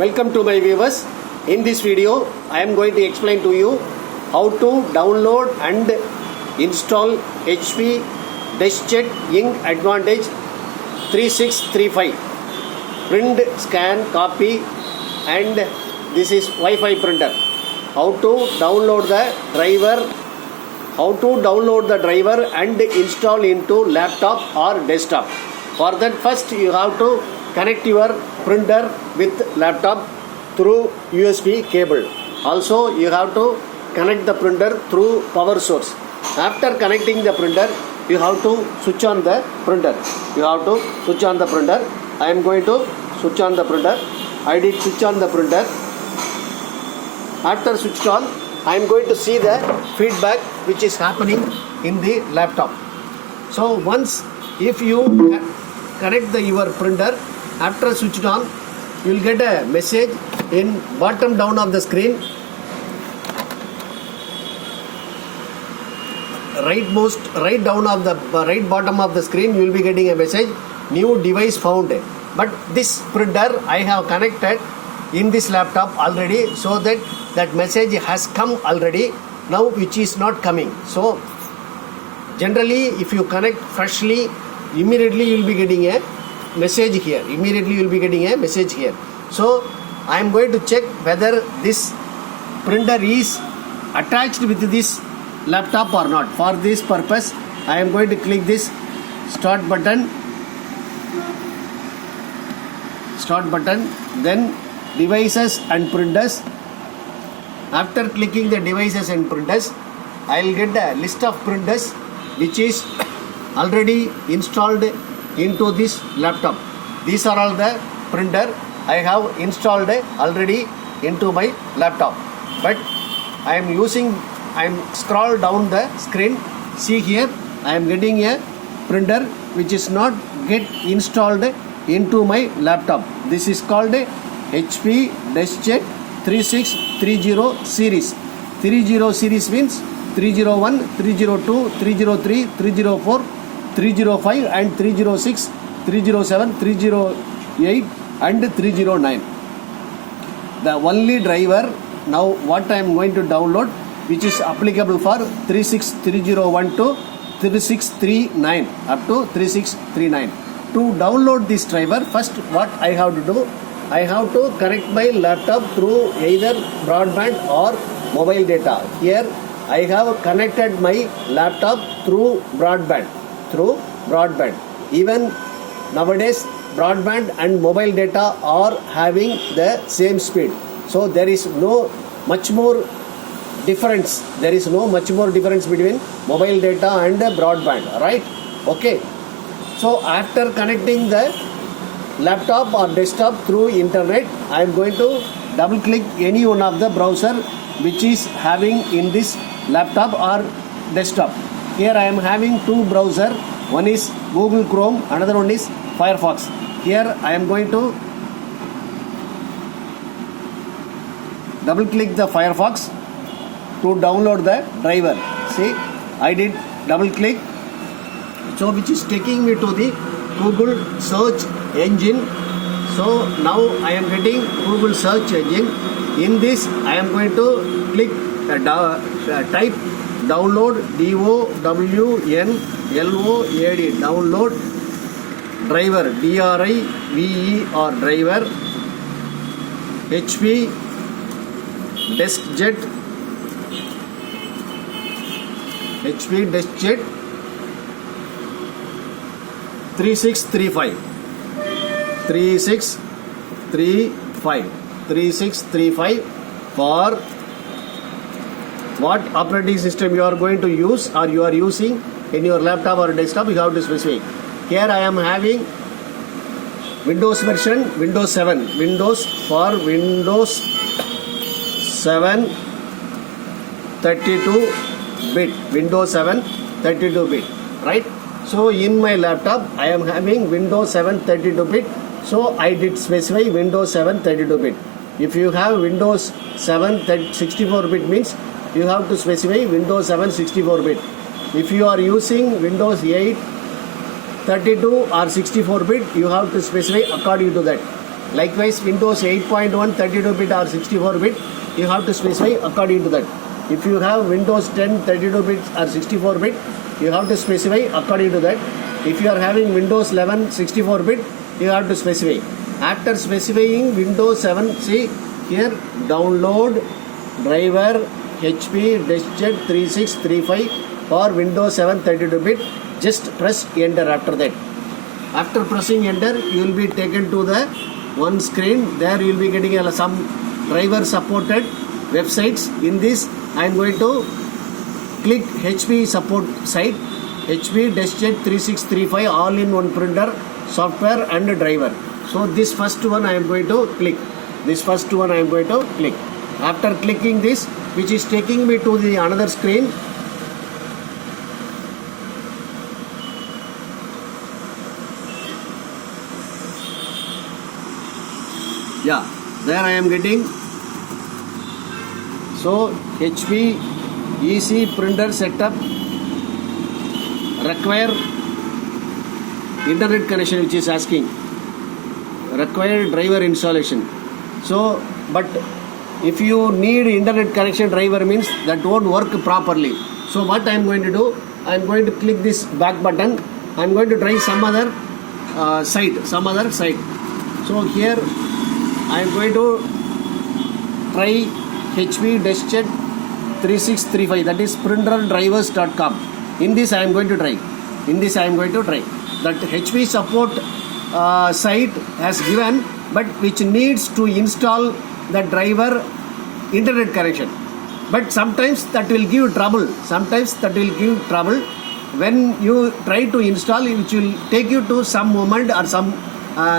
Welcome to my viewers. In this video, I am going to explain to you how to download and install HP DeskJet Ink Advantage 3635 print, scan, copy, and this is Wi-Fi printer. How to download the driver and install into laptop or desktop. For that, first you have to connect your printer with laptop through USB cable. Also, you have to connect the printer through power source. After connecting the printer, you have to switch on the printer. I am going to switch on the printer. I did switch on the printer. After switched on, I am going to see the feedback which is happening in the laptop. So once if you connect your printer, after switched on, you will get a message in bottom down of the screen. Right bottom of the screen, you will be getting a message, new device found. But this printer I have connected in this laptop already, so that message has come already now, which is not coming. So generally, if you connect freshly, immediately you will be getting a message here. So I am going to check whether this printer is attached with this laptop or not. For this purpose, I am going to click this start button, then devices and printers. After clicking the devices and printers, I will get a list of printers which is already installed into this laptop. These are all the printer I have installed already into my laptop. But I am scroll down the screen. See here, I am getting a printer which is not get installed into my laptop. This is called HP DeskJet 3630 series. 30 series means 301, 302, 303, 304, 305 and 306, 307, 308 and 309. The only driver now what I am going to download, which is applicable for 36301 to 3639 up to 3639. To download this driver, first what I have to do, I have to connect my laptop through either broadband or mobile data. Here I have connected my laptop through broadband. Even nowadays, broadband and mobile data are having the same speed. So there is no much more difference. Between mobile data and broadband, right? Okay. So after connecting the laptop or desktop through internet, I am going to double click any one of the browser which is having in this laptop or desktop. Here I am having two browser. One is Google Chrome, another one is Firefox. Here I am going to double click the Firefox to download the driver. See, I did double click, so which is taking me to the Google search engine. So now I am getting Google search engine. In this I am going to click type download, DOWNLOAD, download driver, DRIVER driver, HP DeskJet 3635 for what operating system you are going to use or you are using in your laptop or desktop. You have to specify. Here I am having Windows version Windows 7. Windows 7 32-bit. Windows 7 32-bit. Right? So in my laptop I am having Windows 7 32-bit. So I did specify Windows 7 32-bit. If you have Windows 7 64-bit means you have to specify Windows 7 64-bit. If you are using Windows 8 32 or 64-bit, you have to specify according to that. Likewise, Windows 8.1 32-bit or 64-bit, you have to specify according to that. If you have Windows 10 32-bit or 64-bit, you have to specify according to that. If you are having Windows 11 64-bit, you have to specify. After specifying Windows 7, see here, download driver HP DeskJet 3635 for Windows 7 32-bit. Just press enter after that. After pressing enter, you will be taken to the one screen. There you will be getting some driver supported websites. In this, I am going to click HP support site, HP DeskJet 3635 all-in-one printer, software and driver. So this first one I am going to click. After clicking this, which is taking me to the another screen. Yeah, there I am getting. So HP EC printer setup require internet connection, which is asking required driver installation. So, but if you need internet connection driver means that won't work properly. So what I am going to do, I am going to click this back button. I am going to try some other site. So here I am going to try HP DeskJet 3635, that is printerdrivers.com. In this I am going to try. That HP support site has given, but which needs to install the driver internet connection. But sometimes that will give trouble. When you try to install, which will take you to some moment or some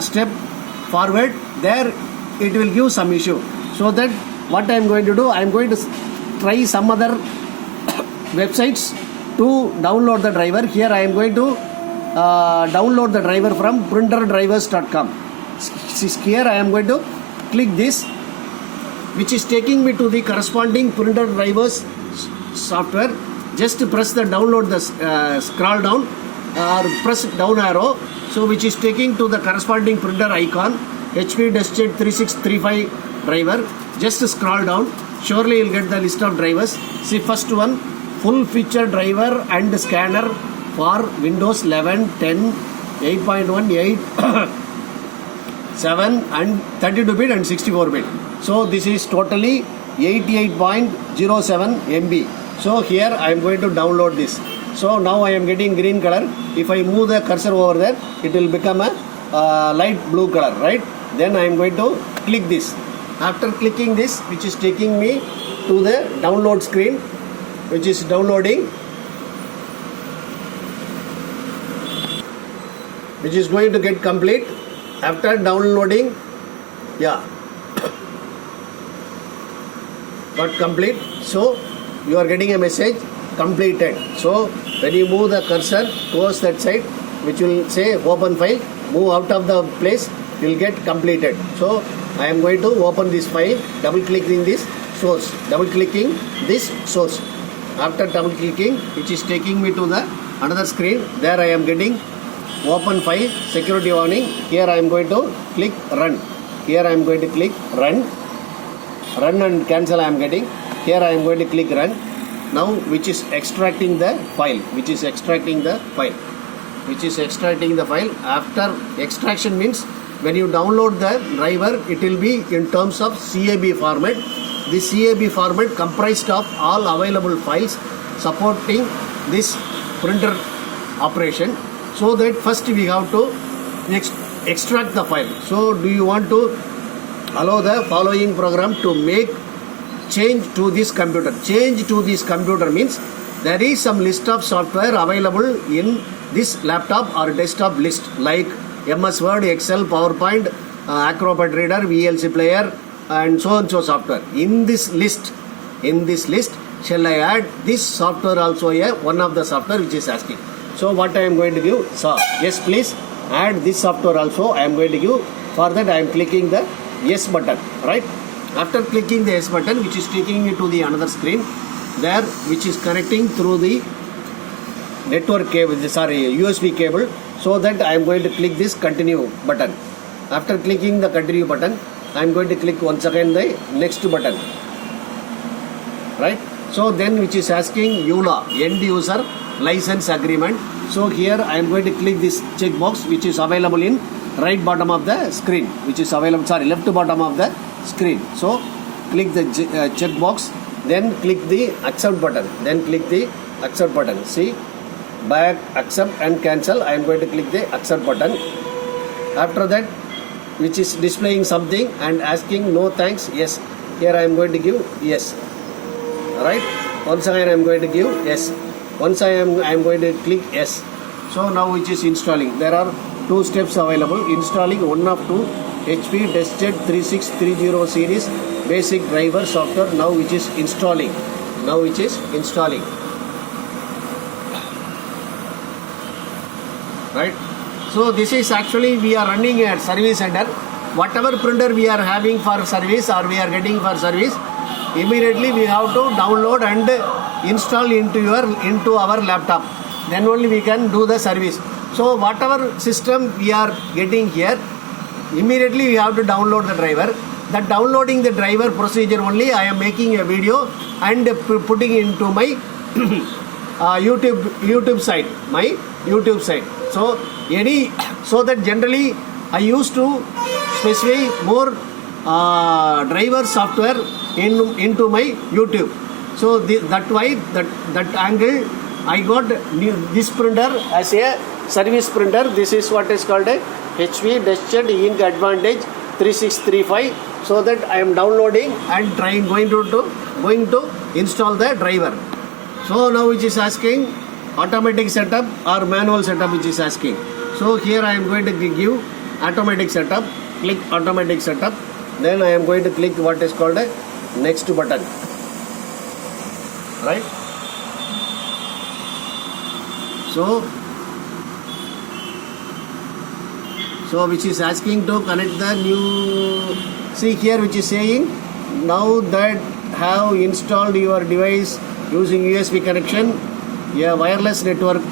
step forward, there it will give some issue. So that what I am going to do, I am going to try some other websites to download the driver. Here I am going to download the driver from printerdrivers.com. Here I am going to click this, which is taking me to the corresponding printer drivers software. Just press the download, the scroll down or press down arrow, so which is taking to the corresponding printer icon, HP DeskJet 3635 driver. Just scroll down, surely you will get the list of drivers. See, first one, full feature driver and scanner for Windows 11, 10, 8.1, 8, 7 and 32-bit and 64-bit. So this is totally 88.07 MB. So here I am going to download this. So now I am getting green color. If I move the cursor over there, it will become a light blue color, right? Then I am going to click this. After clicking this, which is taking me to the download screen, which is downloading, which is going to get complete. After downloading, yeah, got complete. So you are getting a message completed. So when you move the cursor towards that side, which will say open file, move out of the place, you will get completed. So I am going to open this file, double clicking this source, After double clicking, which is taking me to the another screen, there I am getting open file, security warning. Here I am going to click run. Run and cancel I am getting. Here I am going to click run. Now which is extracting the file. After extraction means when you download the driver, it will be in terms of CAB format. This CAB format comprised of all available files supporting this printer operation. So that first we have to extract the file. So do you want to allow the following program to make change to this computer? Change to this computer means there is some list of software available in this laptop or desktop list, like MS Word, Excel, PowerPoint, Acrobat Reader, VLC Player, and so software. In this list, shall I add this software also here? One of the software which is asking. So what I am going to give? So yes, please add this software also. I am going to give. For that I am clicking the yes button, right? After clicking the yes button, which is taking me to the another screen, there which is connecting through the network cable, USB cable. So that I am going to click this continue button. After clicking the continue button, I am going to click once again the next button. Right? So then which is asking EULA, end user license agreement. So here I am going to click this checkbox which is available in right bottom of the screen, which is available, left bottom of the screen. So click the checkbox, then click the accept button, then click the accept button. See, back, accept and cancel. I am going to click the accept button. After that, which is displaying something and asking no thanks, yes. Here I am going to give yes. Right? Once again I am going to give yes. Once I am going to click yes. So now which is installing. There are 2 steps available. Installing one of 2 HP DeskJet 3630 series basic driver software. Now which is installing. Right? So this is actually we are running a service center. Whatever printer we are having for service or we are getting for service, immediately we have to download and install into our laptop. Then only we can do the service. So whatever system we are getting here, immediately we have to download the driver. That downloading the driver procedure only I am making a video and putting into my YouTube site, So that generally I used to specify more driver software into my YouTube. So that angle I got this printer as a service printer. This is what is called a HP DeskJet Ink Advantage 3635. So that I am downloading and going to install the driver. So now which is asking automatic setup or manual setup, which is asking. So here I am going to give automatic setup. Click automatic setup. Then I am going to click what is called a next button. Right? So which is asking to connect the new. See here which is saying now that have installed your device using USB connection, a wireless network.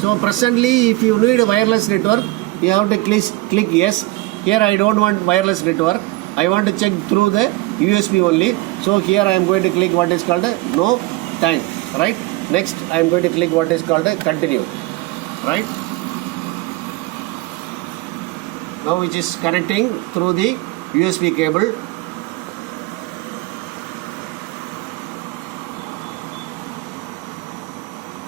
So presently if you need a wireless network, you have to click yes. Here I don't want wireless network. I want to check through the USB only. So here I am going to click what is called a no thanks. Right? Next I am going to click what is called a continue. Right? Now which is connecting through the USB cable.